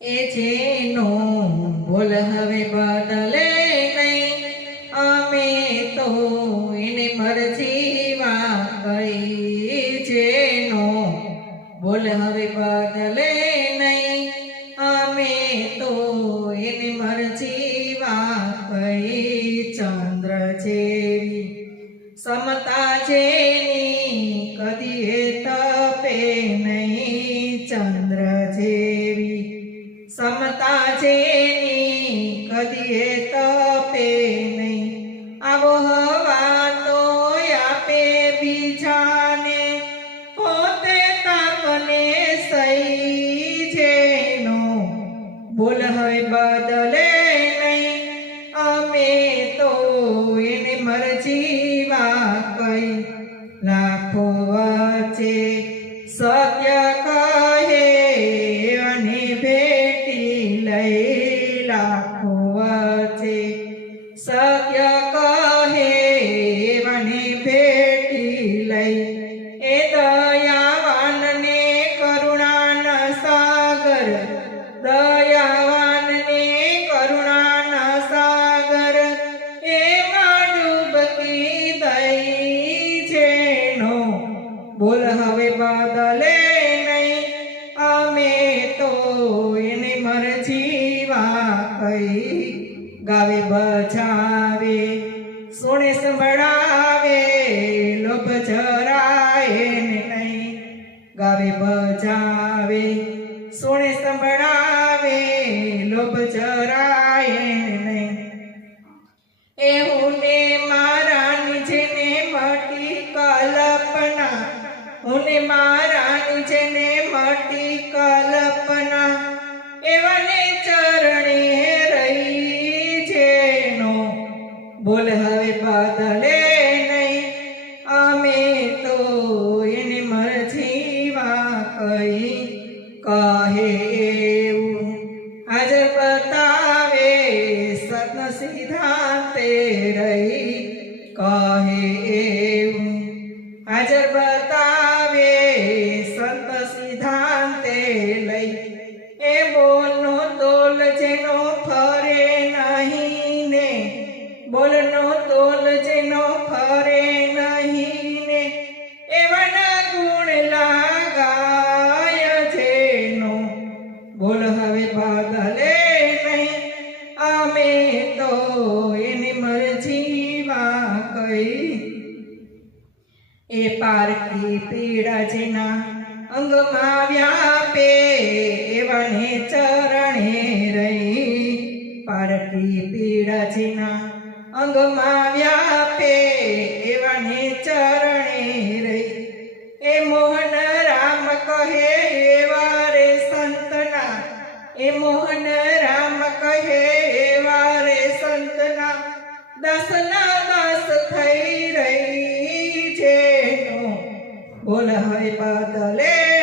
એ જેનો બોલ હવે બદલે નહીં. અમે તો એને મરજીવા ગઈ જેનો બોલ હવે બદલે નહીં. અમે તો એને મરજીવા ગઈ ચંદ્ર જેવી સમતા જેની કદીએ તપે નહીં. આવો હવા તો આપે બીજાને. પોતે તાપને સહી જેનો બોલ હવે બદલે નહીં. અમે તો એને મરજીવા કઈ. લાખો ગાવે બજાવે સોને સંભળાવે, લોભ જરાય નહીં. ગાવે બજાવે સોને સંભળાવે, લોભ જરાય નહીં. એવું ને મારા જેને મટી કલ્પના હું મારા જેને મટી કલ્પના કહે એવું. હાજર બતાવે સત્ન સિદ્ધાંતે રહી. કહે એ પારકી પીડા જેના અંગમાં વ્યાપે એવાને ચરણે રહી. પારકી પીડા જેના અંગમાં વ્યાપે એવાને ચરણે રહી. એ મોહન રામ કહે એવા રે સંતના. એ મોહન રામ કહે એવા રે સંતના. દસના બોલ હવે બદલે